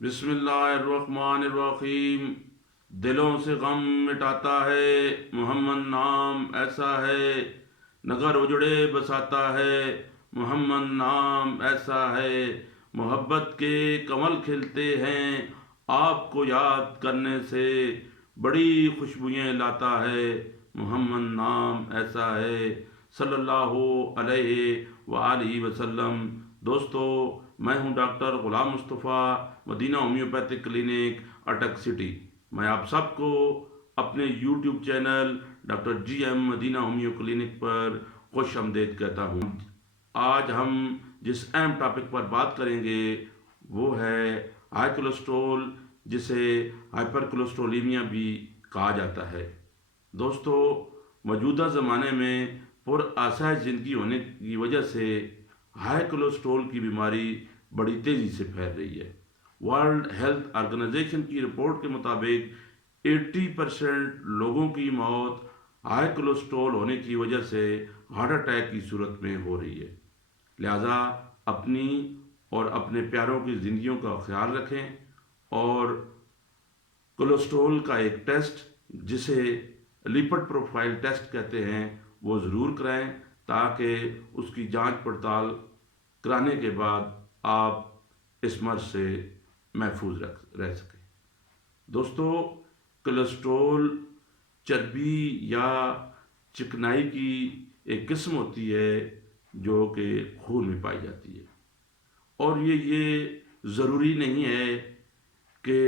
بسم اللہ الرحمن الرحیم۔ دلوں سے غم مٹاتا ہے محمد نام ایسا ہے، نگر اجڑے بساتا ہے محمد نام ایسا ہے، محبت کے کمل کھلتے ہیں آپ کو یاد کرنے سے، بڑی خوشبوئیں لاتا ہے محمد نام ایسا ہے، صلی اللہ علیہ وآلہ وسلم۔ دوستو، میں ہوں doctor Ghulam Mustafa, Madina homeopathic clinic, Attock city. میں آپ سب کو اپنے YouTube channel doctor G M Madina homeo clinic پر خوش آمدید کہتا ہوں۔ آج ہم جس اہم ٹاپک پر بات کریں گے وہ ہے ہائی کولیسٹرول، جسے ہائپر کولیسٹرولیمیا بھی کہا جاتا ہے۔ دوستو، موجودہ زمانے میں پر آسائش زندگی ہونے کی وجہ سے ہائی کولیسٹرول کی بیماری بڑی تیزی سے پھیل رہی ہے۔ ورلڈ ہیلتھ آرگنائزیشن کی رپورٹ کے مطابق 80% لوگوں کی موت ہائی کولیسٹرول ہونے کی وجہ سے ہارٹ اٹیک کی صورت میں ہو رہی ہے۔ لہذا اپنی اور اپنے پیاروں کی زندگیوں کا خیال رکھیں، اور کولیسٹرول کا ایک ٹیسٹ جسے لیپڈ پروفائل ٹیسٹ کہتے ہیں وہ ضرور کرائیں، تاکہ اس کی جانچ پڑتال کرانے کے بعد آپ اس مرض سے محفوظ رہ سکیں۔ دوستو، کولیسٹرول چربی یا چکنائی کی ایک قسم ہوتی ہے جو کہ خون میں پائی جاتی ہے، اور یہ ضروری نہیں ہے کہ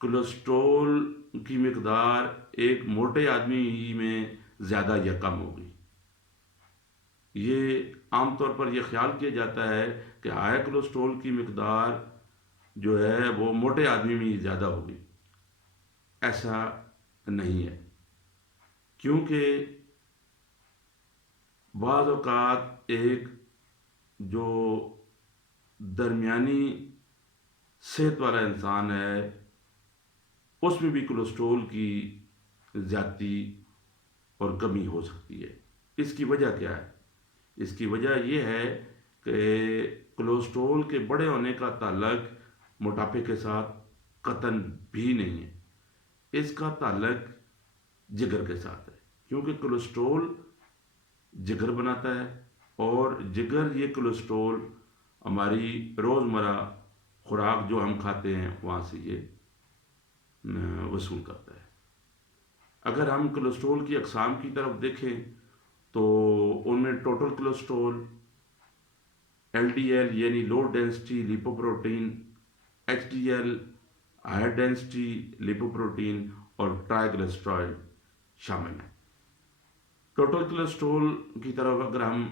کولیسٹرول کی مقدار ایک موٹے آدمی ہی میں زیادہ یا کم ہوگی۔ یہ عام طور پر یہ خیال کیا جاتا ہے کہ ہائی کولیسٹرول کی مقدار جو ہے وہ موٹے آدمی میں ہی زیادہ ہوگی۔ ایسا نہیں ہے، کیونکہ بعض اوقات ایک جو درمیانی صحت والا انسان ہے اس میں بھی کولیسٹرول کی زیادتی اور کمی ہو سکتی ہے۔ اس کی وجہ کیا ہے؟ اس کی وجہ یہ ہے کہ کولیسٹرول کے بڑے ہونے کا تعلق موٹاپے کے ساتھ قطعاً بھی نہیں ہے، اس کا تعلق جگر کے ساتھ ہے، کیونکہ کولیسٹرول جگر بناتا ہے، اور جگر یہ کولیسٹرول ہماری روزمرہ خوراک جو ہم کھاتے ہیں وہاں سے یہ وصول کرتا ہے۔ اگر ہم کولیسٹرول کی اقسام کی طرف دیکھیں تو ان میں total cholesterol, L D L یعنی low density lipoprotein, H D L high density lipoprotein, اور ٹرائیگلیسرائڈ شامل ہیں۔ ٹوٹل کولیسٹرول کی طرف اگر ہم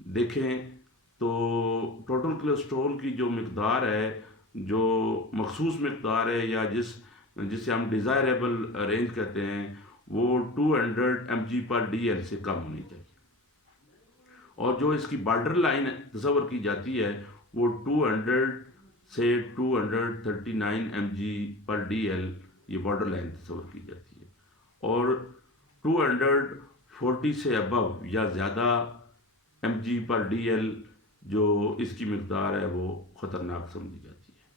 دیکھیں تو ٹوٹل کولیسٹرول کی جو مقدار ہے، جو مخصوص مقدار ہے، یا جسے ہم ڈیزائریبل رینج کہتے ہیں، وہ 200 mg/dl سے کم ہونی چاہیے، اور جو اس کی بارڈر لائن تصور کی جاتی ہے وہ 200 سے 239 mg/dl یہ بارڈر لائن تصور کی جاتی ہے، اور 240 سے ابو یا زیادہ mg/dl جو اس کی مقدار ہے وہ خطرناک سمجھی جاتی ہے۔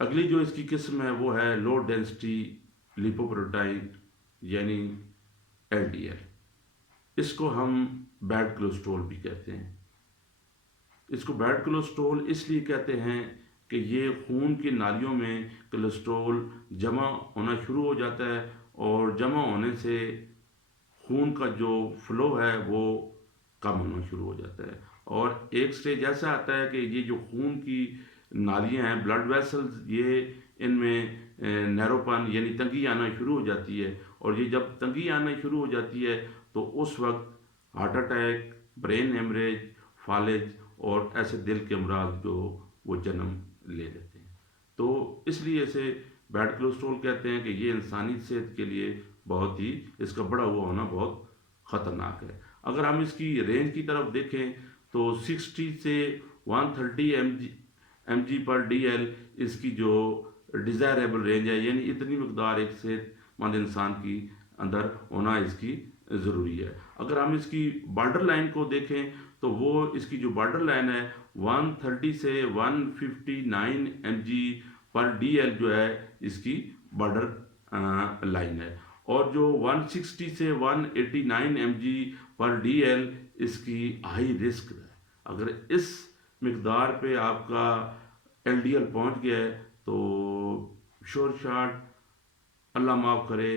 اگلی جو اس کی قسم ہے وہ ہے لو ڈینسٹی لیپوپروٹین یعنی ایل ڈی ایل۔ اس کو ہم بیڈ کولیسٹرول بھی کہتے ہیں۔ اس کو بیڈ کولیسٹرول اس لیے کہتے ہیں کہ یہ خون کی نالیوں میں کولیسٹرول جمع ہونا شروع ہو جاتا ہے، اور جمع ہونے سے خون کا جو فلو ہے وہ کم ہونا شروع ہو جاتا ہے، اور ایک سٹیج ایسا آتا ہے کہ یہ جو خون کی نالیاں ہیں، بلڈ ویسلز، یہ ان میں نیروپن یعنی تنگی آنا شروع ہو جاتی ہے، اور یہ جب تنگی آنا شروع ہو جاتی ہے تو اس وقت ہارٹ اٹیک، برین ہیمریج، فالج اور ایسے دل کے امراض جو وہ جنم لے لیتے ہیں۔ تو اس لیے اسے بیڈ کولیسٹرول کہتے ہیں کہ یہ انسانی صحت کے لیے بہت ہی، اس کا بڑا ہوا ہونا بہت خطرناک ہے۔ اگر ہم اس کی رینج کی طرف دیکھیں تو 60 سے 130 mg/dl اس کی جو ڈیزائریبل رینج ہے، یعنی اتنی مقدار ایک صحت مند انسان کی اندر ہونا اس کی ضروری ہے۔ اگر ہم اس کی بارڈر لائن کو دیکھیں تو وہ اس کی جو بارڈر لائن ہے 130 سے 159 ایم جی پر ڈی ایل جو ہے اس کی بارڈر لائن ہے، اور جو 160 سے 189 ایم جی پر ڈی ایل اس کی ہائی رسک ہے۔ اگر اس مقدار پہ آپ کا ایل ڈی ایل پہنچ گیا ہے تو شور شاٹ، اللہ معاف کرے،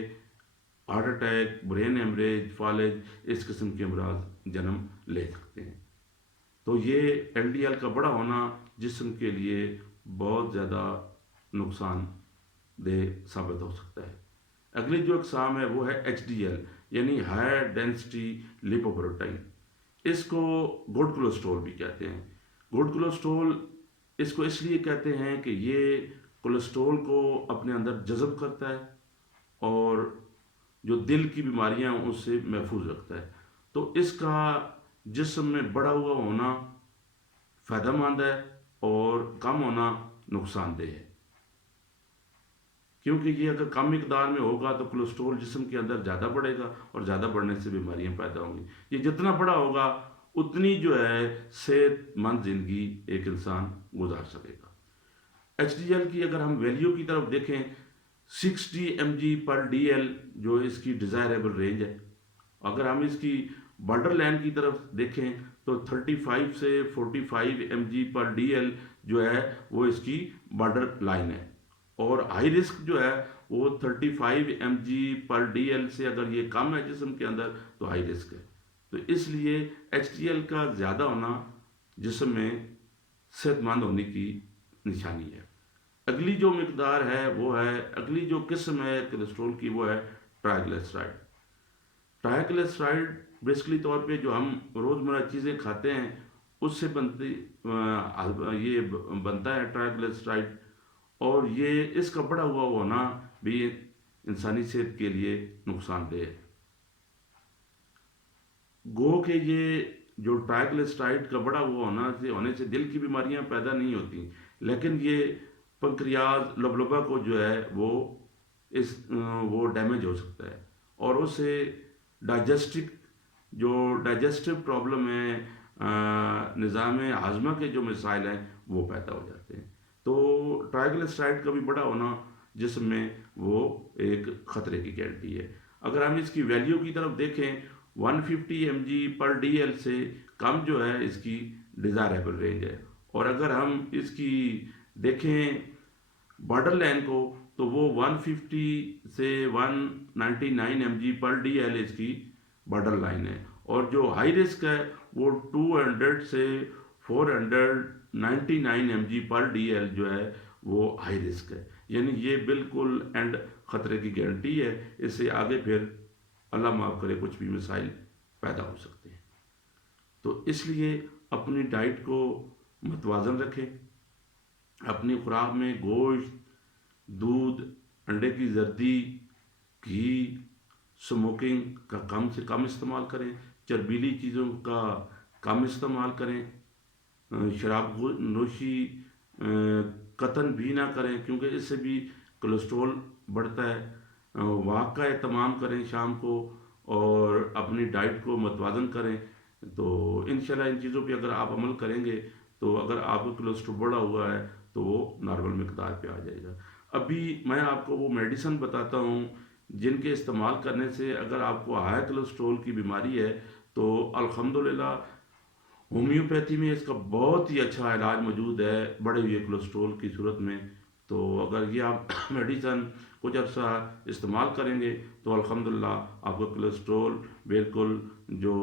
ہارٹ اٹیک، برین ہیمریج، فالج، اس قسم کے امراض جنم لے سکتے ہیں۔ تو یہ ایل ڈی ایل کا بڑا ہونا جسم کے لیے بہت زیادہ نقصان دہ ثابت ہو سکتا ہے۔ اگلی جو اقسام ہے وہ ہے ایچ ڈی ایل، یعنی ہائی ڈینسٹی لیپوپروٹین۔ اس کو گڈ کولیسٹرول بھی کہتے ہیں۔ گڈ کولیسٹرول اس کو اس لیے کہتے ہیں کہ یہ کولیسٹرول کو اپنے اندر جذب کرتا ہے اور جو دل کی بیماریاں ہیں اس سے محفوظ رکھتا ہے۔ تو اس کا جسم میں بڑا ہوا ہونا فائدہ مند ہے اور کم ہونا نقصان دہ ہے، کیونکہ یہ اگر کم مقدار میں ہوگا تو کولیسٹرول جسم کے اندر زیادہ بڑھے گا اور زیادہ بڑھنے سے بیماریاں پیدا ہوں گی۔ یہ جتنا بڑا ہوگا اتنی جو ہے صحت مند زندگی ایک انسان گزار سکے گا۔ ایچ ڈی ایل کی اگر ہم ویلیو کی طرف دیکھیں 60 ایم جی پر ڈی ایل جو اس کی ڈیزائریبل رینج ہے۔ اگر ہم اس کی بارڈر لائن کی طرف دیکھیں تو 35 سے 45 ایم جی پر ڈی ایل جو ہے وہ اس کی بارڈر لائن ہے، اور ہائی رسک جو ہے وہ 35 ایم جی پر ڈی ایل سے اگر یہ کم ہے جسم کے اندر تو ہائی رسک ہے۔ تو اس لیے ایچ ڈی ایل کا زیادہ ہونا جسم میں صحت مند ہونے کی نشانی ہے۔ اگلی جو مقدار ہے وہ ہے، اگلی جو قسم ہے کولیسٹرول کی وہ ہے ٹرائیگلیسرائڈ۔ ٹرائیگلیسرائڈ بیسکلی طور پہ جو ہم روزمرہ چیزیں کھاتے ہیں اس سے یہ بنتا ہے ٹرائیگلیسرائڈ، اور یہ اس کا بڑا ہوا ہونا بھی انسانی صحت کے لیے نقصان دہ ہے۔ گو کہ یہ جو ٹرائیگلیسرائڈ کا بڑا ہوا ہونے سے دل کی بیماریاں پیدا نہیں ہوتی، لیکن یہ پنکریاز لبلبہ کو جو ہے وہ ڈیمیج ہو سکتا ہے، اور اس سے ڈائجسٹو پرابلم ہے، نظام ہاضمہ کے جو مسائل ہیں وہ پیدا ہو جاتے ہیں۔ تو ٹرائیگلیسرائڈ کا بھی بڑا ہونا جسم میں وہ ایک خطرے کی گارنٹی ہے۔ اگر ہم اس کی ویلیو کی طرف دیکھیں 150 ایم جی پر ڈی ایل سے کم جو ہے اس کی ڈیزائریبل رینج ہے، اور اگر ہم اس کی دیکھیں بارڈر لائن کو تو وہ 150 سے 199 ایم جی پر ڈی ایل اس کی بارڈر لائن ہے، اور جو ہائی رسک ہے وہ 200 سے 499 ایم جی پر ڈی ایل جو ہے وہ ہائی رسک ہے، یعنی یہ بالکل اینڈ خطرے کی گارنٹی ہے۔ اس سے آگے پھر اللہ معاف کرے کچھ بھی مسائل پیدا ہو سکتے ہیں۔ تو اس لیے اپنی ڈائٹ کو متوازن رکھیں، اپنی خوراک میں گوشت، دودھ، انڈے کی زردی، گھی، سموکنگ کا کم سے کم استعمال کریں، چربیلی چیزوں کا کم استعمال کریں، شراب نوشی قطن بھی نہ کریں کیونکہ اس سے بھی کولیسٹرول بڑھتا ہے۔ واک کا اہتمام کریں شام کو، اور اپنی ڈائٹ کو متوازن کریں۔ تو انشاءاللہ ان چیزوں پہ اگر آپ عمل کریں گے تو اگر آپ کو کولیسٹرول بڑھا ہوا ہے تو وہ نارمل مقدار پہ آ جائے گا۔ ابھی میں آپ کو وہ میڈیسن بتاتا ہوں جن کے استعمال کرنے سے اگر آپ کو ہائی کولیسٹرول کی بیماری ہے تو الحمدللہ ہومیوپیتھی میں اس کا بہت ہی اچھا علاج موجود ہے بڑے ہوئے کولیسٹرول کی صورت میں۔ تو اگر یہ آپ میڈیسن کچھ عرصہ استعمال کریں گے تو الحمدللہ آپ کا کولیسٹرول بالکل جو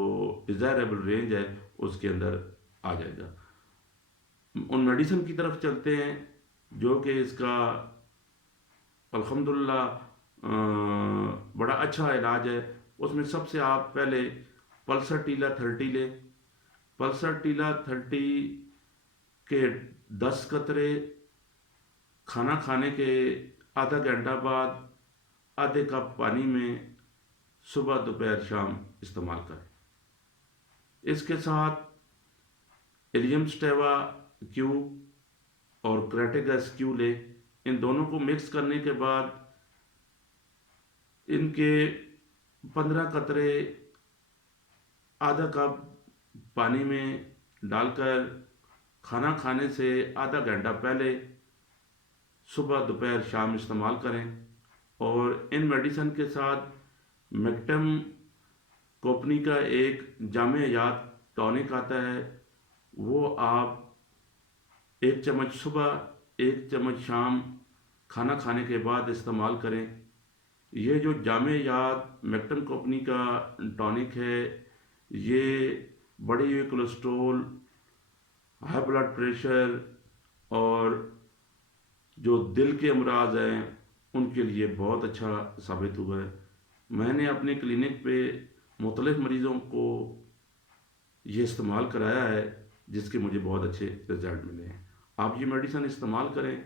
ڈیزائریبل رینج ہے اس کے اندر آ جائے گا۔ ان میڈیسن کی طرف چلتے ہیں جو کہ اس کا الحمدللہ بڑا اچھا علاج ہے۔ اس میں سب سے آپ پہلے پلسر ٹیلا 30 لیں۔ پلسر ٹیلا 30 کے 10 قطرے کھانا کھانے کے آدھا گھنٹہ بعد آدھے کپ پانی میں صبح دوپہر شام استعمال کریں۔ اس کے ساتھ ایلیم سٹیوا کیو اور کریٹیگس کیو لیں۔ ان دونوں کو مکس کرنے کے بعد ان کے 15 قطرے آدھا کپ پانی میں ڈال کر کھانا کھانے سے آدھا گھنٹہ پہلے صبح دوپہر شام استعمال کریں۔ اور ان میڈیسن کے ساتھ میکٹم کمپنی کا ایک جامع حیات ٹونک آتا ہے، وہ آپ 1 چمچ صبح 1 چمچ شام کھانا کھانے کے بعد استعمال کریں۔ یہ جو جامع حیات میکٹم کمپنی کا ٹونک ہے، یہ بڑھے ہوئے کولیسٹرول، ہائی بلڈ پریشر اور جو دل کے امراض ہیں ان کے لیے بہت اچھا ثابت ہوا ہے۔ میں نے اپنے کلینک پہ مختلف مریضوں کو یہ استعمال کرایا ہے، جس کے مجھے بہت اچھے رزلٹ ملے ہیں۔ آپ یہ میڈیسن استعمال کریں،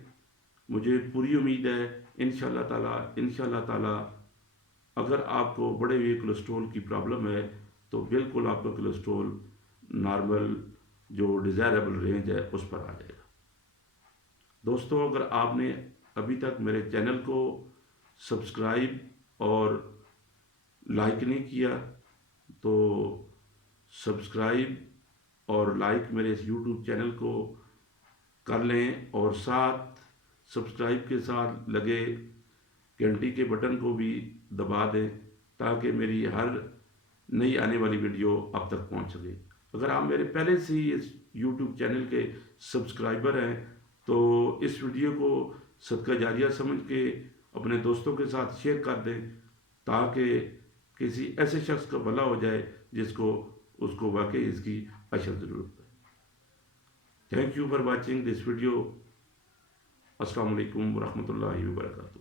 مجھے پوری امید ہے انشاءاللہ تعالی اگر آپ کو بڑے ہوئے کولیسٹرول کی پرابلم ہے تو بالکل آپ کا کولیسٹرول نارمل جو ڈیزائربل رینج ہے اس پر آ جائے گا۔ دوستو، اگر آپ نے ابھی تک میرے چینل کو سبسکرائب اور لائک نہیں کیا تو سبسکرائب اور لائک میرے اس یوٹیوب چینل کو کر لیں، اور ساتھ سبسکرائب کے ساتھ لگے گھنٹی کے بٹن کو بھی دبا دیں تاکہ میری ہر نئی آنے والی ویڈیو آپ تک پہنچ سکے۔ اگر آپ میرے پہلے سے ہی اس یوٹیوب چینل کے سبسکرائبر ہیں تو اس ویڈیو کو صدقہ جاریہ سمجھ کے اپنے دوستوں کے ساتھ شیئر کر دیں تاکہ کسی ایسے شخص کا بھلا ہو جائے جس کو اس کو واقعی اس کی اشد ضرورت ہے۔ Thank you for watching this video. السلام علیکم ورحمۃ اللہ وبرکاتہ۔